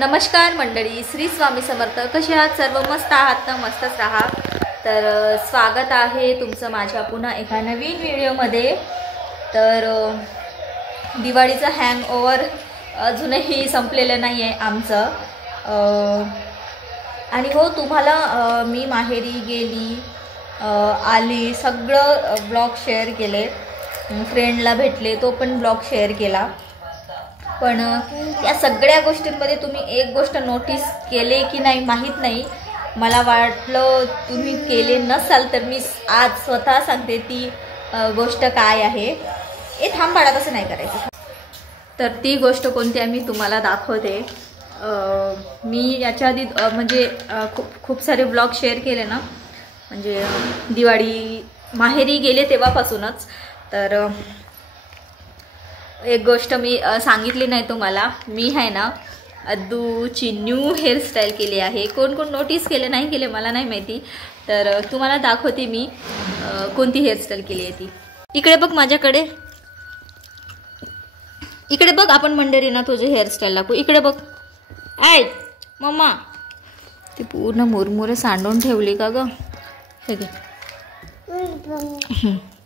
नमस्कार मंडळी, श्री स्वामी समर्थ. कसे आहात सर्व? मस्त आहात ना? मस्तच राहा. तर स्वागत आहे तुमचं माझ्या पुन्हा एका नवीन व्हिडिओमध्ये. तर दिवाळीचा हँगओव्हर अजूनही संपलेलं नाही आहे आमचं. आणि हो, तुम्हाला मी माहेरी गेली आली सगळं ब्लॉग शेअर केले, फ्रेंडला भेटले तो पण ब्लॉग शेअर केला. पण या सगळ्या गोष्टींमध्ये तुम्ही एक गोष्ट नोटीस केले की नाही माहीत नाही. मला वाटलं तुम्ही केले नसाल तर मी आज स्वतः सांगते ती गोष्ट काय आहे. थांब बाळा, तसं नाही करायचं. तर ती गोष्ट कोणती आहे मी तुम्हाला दाखवते. मी याच्या आधी म्हणजे खूप सारे ब्लॉग शेअर केले ना, म्हणजे दिवाळी माहेरी गेले तेव्हापासूनच. तर एक गोष्ट मी सांगितली नाही तुम्हाला. मी आहे ना अद्दूची न्यू हेअरस्टाईल केली आहे. कोण कोण नोटीस केले नाही केले मला नाही माहिती. तर तुम्हाला दाखवते मी कोणती हेअरस्टाईल केली आहे ती. इकडे बघ माझ्याकडे, इकडे बघ. आपण मंडळी ना तुझे हेअरस्टाईल दाखवू. इकडे बघ. आय मम्मा, ती पूर्ण मुरमुरे सांडून ठेवली का ग? हे घे.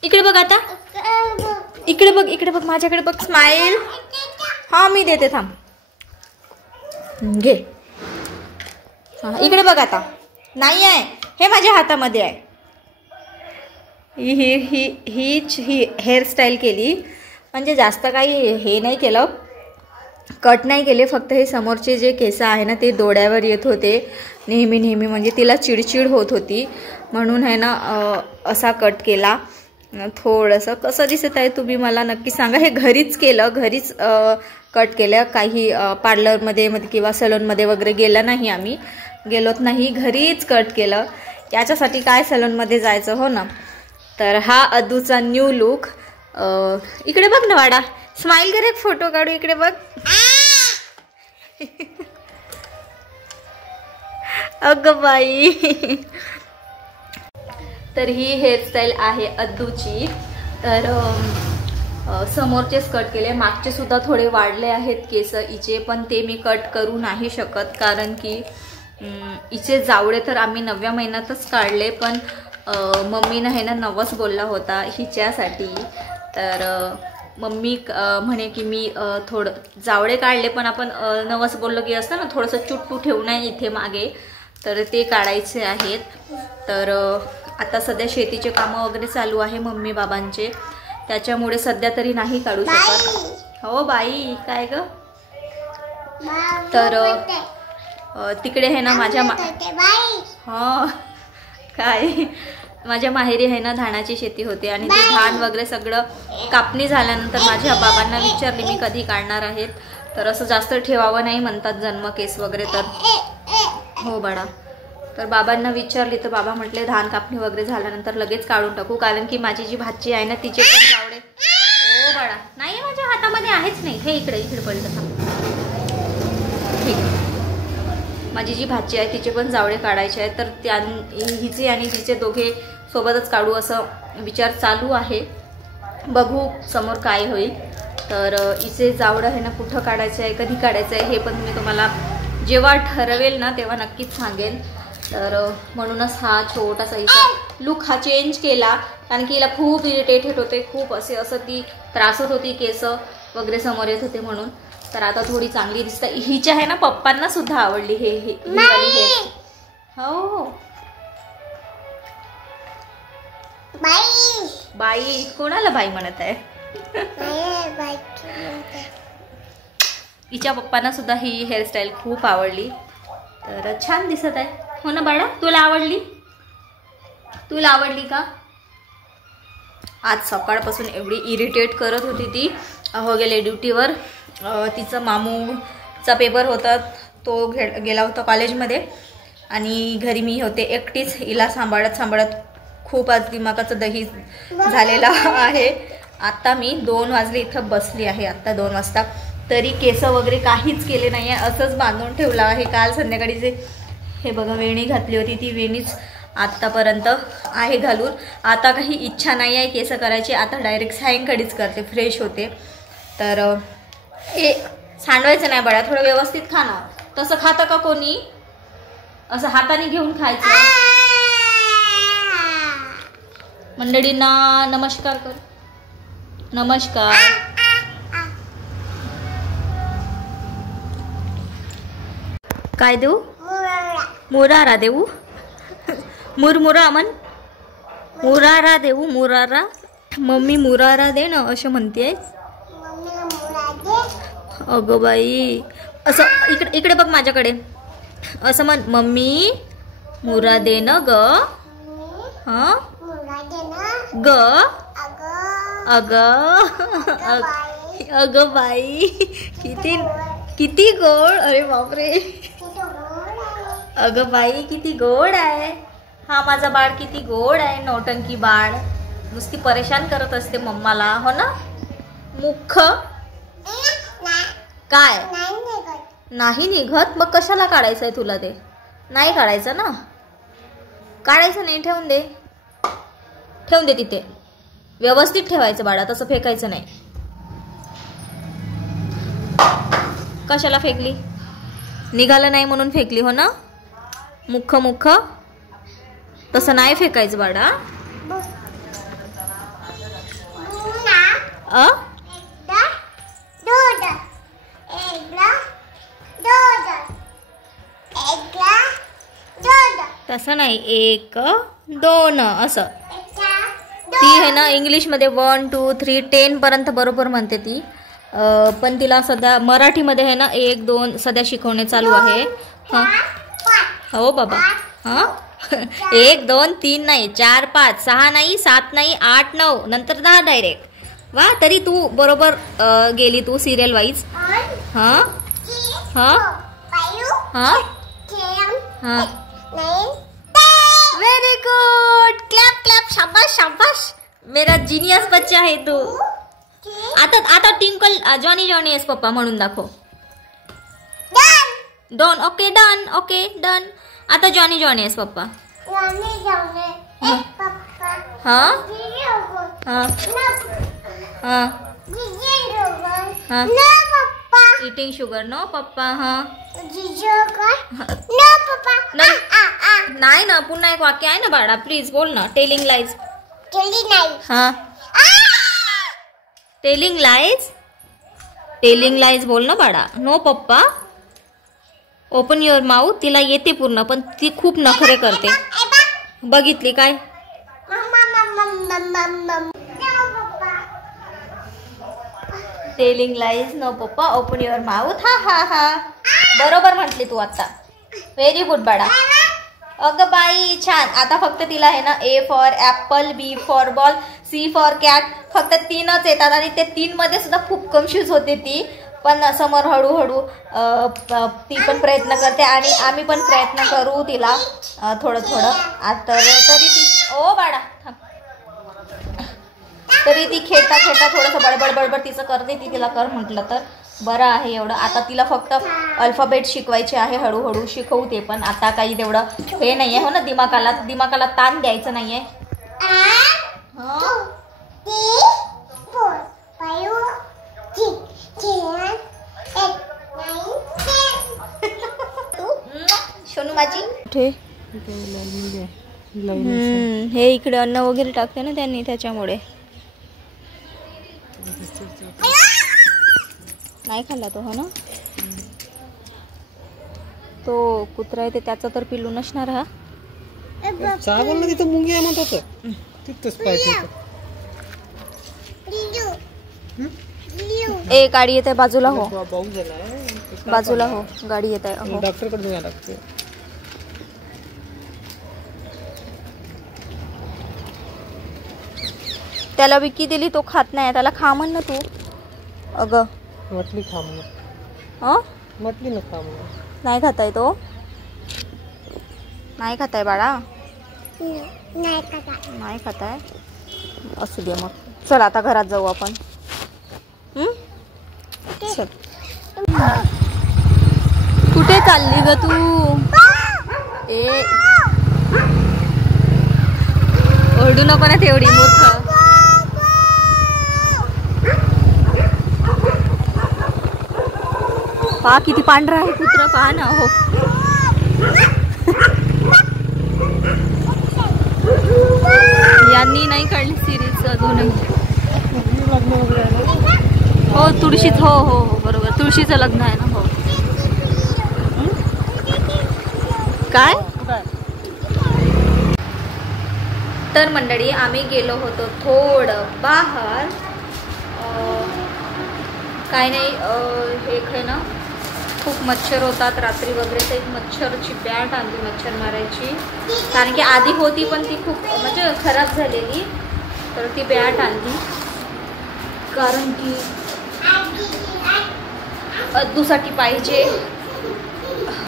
इकडे बघ आता. इकडे बघ, इकडे बघ माझ्याकडे बघ. स्माइल. हा मी देते, थांब. घे. इकडे बघ आता. नाही आहे, हे माझ्या हातामध्ये आहे. ही हेअरस्टाईल केली. म्हणजे जास्त काही हे नाही केलं, कट नाही केले. फक्त हे समोरचे जे केस आहे ना ते डोळ्यावर येत होते नेहमी. म्हणजे तिला चिडचिड होत होती म्हणून आहे ना असा कट केला. थोडंसं कसं दिसत आहे तुम्ही मला नक्की सांगा. हे घरीच केलं, घरीच कट केलं. काही पार्लरमध्ये किंवा सलूनमध्ये वगैरे गेलं नाही, आम्ही गेलोत नाही, घरीच कट केलं. याच्यासाठी काय सलूनमध्ये जायचं हो ना. तर हा अद्दूचा न्यू लुक. इकडे बघ ना वाडा, स्माइल कर, एक फोटो काढू. इकडे बघ. अगं बाई. तर ही हेअरस्टाईल आहे अद्दूची. तर समोरचेच कट केले, मागचे सुद्धा थोडे वाढले आहेत केस हिचे, पण ते मी कट करू नाही शकत कारण की हिचे जावळे तर आम्ही 9व्या महिन्यातच काढले. पण मम्मीनं हे ना नवस बोलला होता हिच्यासाठी. तर मम्मी म्हणे की मी थोडं जावळे काढले, पण आपण नवस बोललो की असतं ना थोडंसं चुट्टू ठेवू नये इथे मागे, तर ते काढायचे आहेत. तर आता सध्या शेतीचे कामं वगैरे चालू आहे मम्मी बाबांचे, त्याच्यामुळे सध्या तरी नाही काढू शकत. हो बाई, काय ग? तर तिकडे आहे ना माझ्या काय माझ्या माहेरी आहे ना धानाची शेती होते आणि ते धान वगैरे सगळं कापणी झाल्यानंतर माझ्या बाबांना विचारले मी कधी काढणार आहेत. तर असं जास्त ठेवावं नाही म्हणतात जन्म केस वगैरे. तर हो बाळा. तर बाबांना विचारली तर बाबा म्हटले धान कापणी वगैरे झाल्यानंतर लगेच काढून टाकू, कारण की माझी जी भाची आहे ना तिचे पण जावडे. ओ बाळा, नाही माझ्या हातामध्ये आहेच नाही. हे इकडे पडलं. ठीक. माझी जी भाची आहे तिचे पण जावडे काढायचे आहेत. तर हिचे आणि तिचे दोघे सोबतच काढू असं विचार चालू आहे. बघू समोर काय होईल. तर हिचे जावडं आहे ना कुठं काढायचं आहे, कधी काढायचं आहे हे पण मी तुम्हाला जेव्हा ठरवेल ना तेव्हा नक्कीच सांगेन. तर म्हणूनच हा छोटासा हिचा लुक हा चेंज केला, कारण की हिला खूप इरिटेटेड होते, खूप असं ती त्रासत होती, केस वगैरे समोर येत होते म्हणून. तर आता थोडी चांगली दिसते. हिच्या आहे ना पप्पांना सुद्धा आवडली ही वाली हेअर. हो बाई, कोणाला बाई म्हणत आहे? हिच्या पप्पांना सुद्धा ही हेअरस्टाईल खूप आवडली. तर छान दिसत आहे हो ना बाळा? तुला आवडली? तुला आवडली का? आज सकाळपासून एवढी इरिटेट करत होती ती. हो गेले ड्युटीवर. तिचं मामूचा पेपर होता, तो गेला होता कॉलेजमध्ये आणि घरी मी होते एकटीच. हिला सांभाळत खूप आज दिमागाचं दही झालेला आहे. आता मी 2 वाजले इथं बसली आहे, आत्ता 2 वाजता. तरी केस वगैरे काहीच केले नाही आहे, असंच बांधून ठेवलं आहे. काल संध्याकाळी जे हे बघा वेणी घातली होती ती वेणीच आत्तापर्यंत आहे घालून. आता काही इच्छा नाही आहे केस करायची. आता डायरेक्ट सायंकाळीच करते, फ्रेश होते. तर हे सांडवायचं नाही बाळा, थोडं व्यवस्थित खा ना. तसं खातं का कोणी? असं हाताने घेऊन खायचं. मंडळींना नमस्कार कर. नमस्कार. काय देऊ? मुरारा देऊ. मुरमुरा अमन. मुरारा देऊ. मुरारा. मम्मी मुरारा दे ना असं म्हणते. अगं बाई असं इकडे इकडे बघ माझ्याकडे. असं म्हण मम्मी मुरा दे ना ग. हा ग. अग अगं बाई किती किती गोड. अरे बापरे. अगं बाई किती गोड आहे. हा माझा बाळ किती गोड आहे. नौटंकी बाळ. नुसती परेशान करत असते मम्माला. हो ना. मुख काय नाही निघत. मग कशाला काढायचंय तुला? ते नाही काढायचं ना. काढायचं नाही. ठेवून दे. ठेवून दे तिथे. व्यवस्थित ठेवायचं बाळा. तसं फेकायचं नाही. कशाला फेकली? निघालं नाही म्हणून फेकली. हो ना. मुख मुख तसं नाही फेकायचं बाळा. तसं नाही. 1 2 असं. ती आहे ना इंग्लिश मध्ये 1 2 3 10 पर्यंत बरोबर म्हणते ती. पण तिला सध्या मराठीमध्ये आहे ना 1 2 सध्या शिकवणे चालू आहे. हा हो बाबा. हा 1 2 3 नाही 4 5 6 नाही 7 नाही 8 9 नंतर 10 डायरेक्ट. वा तरी तू बरोबर गेली तू सिरियल वाईज. हा हा हा हा. Very good. Clap clap. शाबाश शाबाश. मेरा जीनियस बच्चा है तू. आता आता tinkle Johnny Johnny yes papa म्हणून दाखव. Done. Okay done. Okay done. आता जॉनी जॉनी येस पप्पा. हा हा हा हा. इटिंग शुगर नो पप्पा. हा नाही ना. पुन्हा एक वाक्य आहे ना बाळा. प्लीज बोल ना. Telling lies. हा टेलिंग लाईज. टेलिंग लाईज बोल ना बाळा. नो पप्पा. Open your mouth. तिला येते पूर्ण पण ती खूप नखरे करते. बघितली काय? टेलिंग लाईज नो पप्पा. Open your mouth. हा हा हा. बरोबर म्हटली तू आता. व्हेरी गुड बाळा. अगं बाई छान. आता फक्त तिला आहे ना A for Apple, B for ball, C for cat. फक्त 3च येतात आणि ते 3 मध्ये सुद्धा खूप कन्फ्यूज होते ती. पण समोर हळूहळू ती पण प्रयत्न करते आणि आम्ही पण प्रयत्न करू तिला थोडं थोडं. आता तरी ती ओ बाळा तरी ती खेळता खेळता थोडंसं बडबड बडबड तिचं करते. ती तिला कर म्हटलं तर बरं आहे एवढं. आता तिला फक्त अल्फाबेट शिकवायचे आहे. हळूहळू शिकवू ते पण. आता काही तेवढं हे नाही आहे. हो ना. दिमागाला ताण द्यायचं नाही आहे. सोनू माझी. हे इकडे अन्न वगैरे टाकते ना त्यांनी त्याच्यामुळे. नाही खाल्ला तो. हो ना. तो कुत्रा आहे ते त्याचा तर पिल्लू नसणार. हा तिथं मुंगी आहे म्हणत ए गाडी येते बाजूला हो. बाजूला हो. गाडी येत आहे. डॉक्टर कडे जायला लागते. त्याला विकी दिली तो खात नाही. त्याला खा म्हण ना तू. अगं मटली खा म्हणून. हा मटली न खा म्हणून. नाही खाताय तो. नाही खाताय बाळा. नाही खाताय. असू दे मग. चल आता घरात जाऊ आपण. चल. कुठे चालली ग तू? ए ओरडू नको ना तेवढी मूर्ख. पहा किती पांढरा आहे कुत्रा, पहा ना. हो यांनी नाही काढली सिरीज अजूनही. हो तुळशीच, हो हो हो बरोबर, तुळशीचं लग्न आहे ना. हो काय. तर मंडळी आम्ही गेलो होतो थोडं बाहेर. काय नाही, एक आहे ना खूप मच्छर होतात रात्री वगैरे, तर एक मच्छरची बॅट आणली मच्छर मारायची, कारण की आधी होती पण ती खूप म्हणजे खराब झालेली, तर ती बॅट आणली कारण की अद्दूसाठी पाहिजे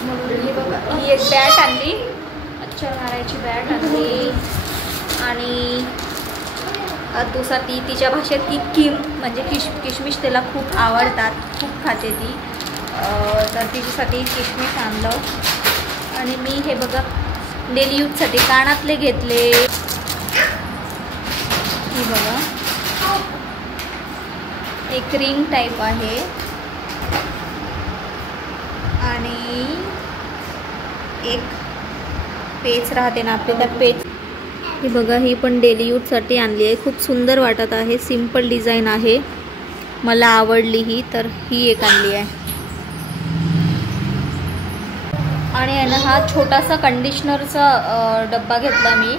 म्हणून. ही बघा, ही एक बॅट आणली, मच्छर मारायची बॅट आणली. आणि अद्दूसाठी तिच्या भाषेत ती किम म्हणजे किशमिश त्याला खूप आवडतात, खूप खाते ती, तर तिच्यासाठी किशमिश आणलं. आणि मी हे बघा डेली यूजसाठी कानातले घेतले. ही बघा एक रिंग टाईप आहे आणि एक पेच राहते ना आपली, त्या पेच. ही बघा, ही पण डेली यूजसाठी आणली आहे, खूप सुंदर वाटत आहे, सिंपल डिझाईन आहे, मला आवडली ही, तर ही एक आणली आहे. आणि आहे ना हा छोटासा कंडिशनरचा डब्बा घेतला मी.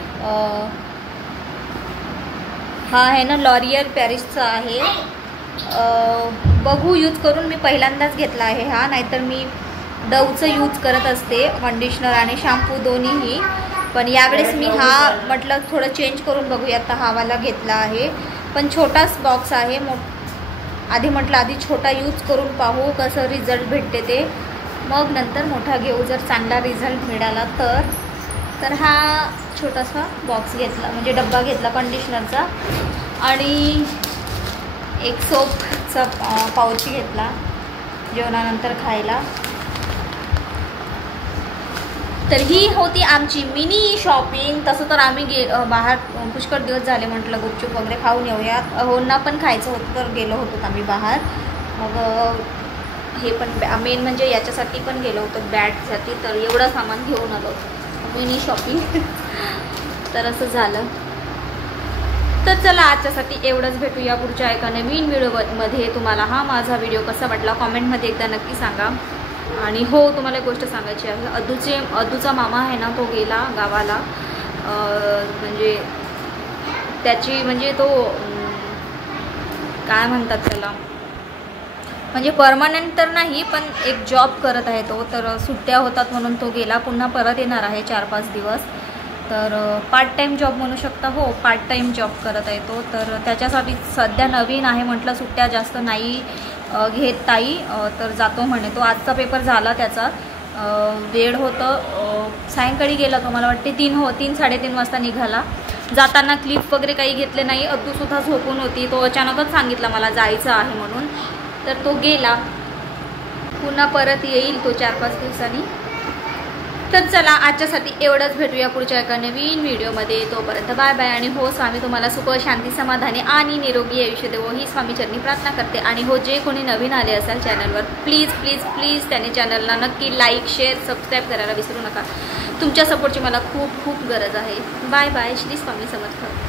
हा आहे ना लॉरियल पॅरिसचा आहे. बघू यूज करून, मी पहिल्यांदाच घेतला आहे हा, नाहीतर मी डवचं यूज करत असते, कंडिशनर आणि शॅम्पू दोन्हीही. पण यावेळेस मी हा म्हटलं थोडं चेंज करून बघूया, आता हा वाला घेतला आहे, पण छोटाच बॉक्स आहे. आधी म्हटलं आधी छोटा यूज करून पाहू कसं रिझल्ट भेटते ते, मग नंतर मोठा घेऊ जर चांगला रिझल्ट मिळाला तर हा छोटासा बॉक्स घेतला, म्हणजे डब्बा घेतला कंडिशनरचा. आणि एक सोपचा पाऊच घेतला जेवणानंतर खायला. तर ही होती आमची मिनी शॉपिंग. तसं तर आम्ही बाहेर पुष्कळ दिवस झाले, म्हटलं गुपचूप वगैरे खाऊन येऊया, होना पण खायचं होतं तर गेलो होतो आम्ही बाहेर. मग हे पण मेन म्हणजे याच्यासाठी पण गेलो होतो, बॅटसाठी, तर एवढं सामान घेऊन आलो, मिनी शॉपिंग. तर असं झालं. तर चला आजच्यासाठी एवढंच, भेटूया पुढच्या एका नवीन व्हिडिओमध्ये. तुम्हाला हा माझा व्हिडिओ कसा वाटला कॉमेंटमध्ये एकदा नक्की सांगा. आणि हो, तुम्हाला एक गोष्ट सांगायची आहे, अद्दूचा मामा आहे ना, तो गेला गावाला, म्हणजे त्याची म्हणजे तो काय म्हणतात त्याला, म्हणजे परमनंट तर नाही पण एक जॉब करत आहे तो, तर सुट्ट्या होतात म्हणून तो गेला, पुन्हा परत येणार आहे 4-5 दिवस. तर पार्ट टाईम जॉब म्हणू शकता. हो, पार्ट टाईम जॉब करत आहे तो, तर त्याच्यासाठी सध्या नवीन आहे, म्हटलं सुट्ट्या जास्त नाही घेत ताई, तर जातो म्हणे तो. आजचा पेपर झाला त्याचा, वेळ होतं, सायंकाळी गेला तो, मला वाटते 3-3:30 वाजता निघाला. जाताना क्लिप वगैरे काही घेतले नाही, अद्दूसुद्धा झोपून होती, तो अचानकच सांगितला मला जायचं आहे म्हणून, तर तो गेला, पुन्हा परत येईल तो 4-5 दिवसांनी. तर चला आजच्यासाठी एवढंच, भेटूया पुढच्या एका नवीन व्हिडिओमध्ये. तोपर्यंत बाय बाय. आणि हो, स्वामी तुम्हाला सुख शांती समाधानी आणि निरोगी आयुष्य देवो ही स्वामीचरणी प्रार्थना करते. आणि हो, जे कोणी नवीन आले असाल चॅनलवर, प्लीज प्लीज प्लीज त्याने चॅनलला नक्की लाईक शेअर सबस्क्राईब करायला विसरू नका. तुमच्या सपोर्टची मला खूप खूप गरज आहे. Bye bye. श्री स्वामी समर्थ.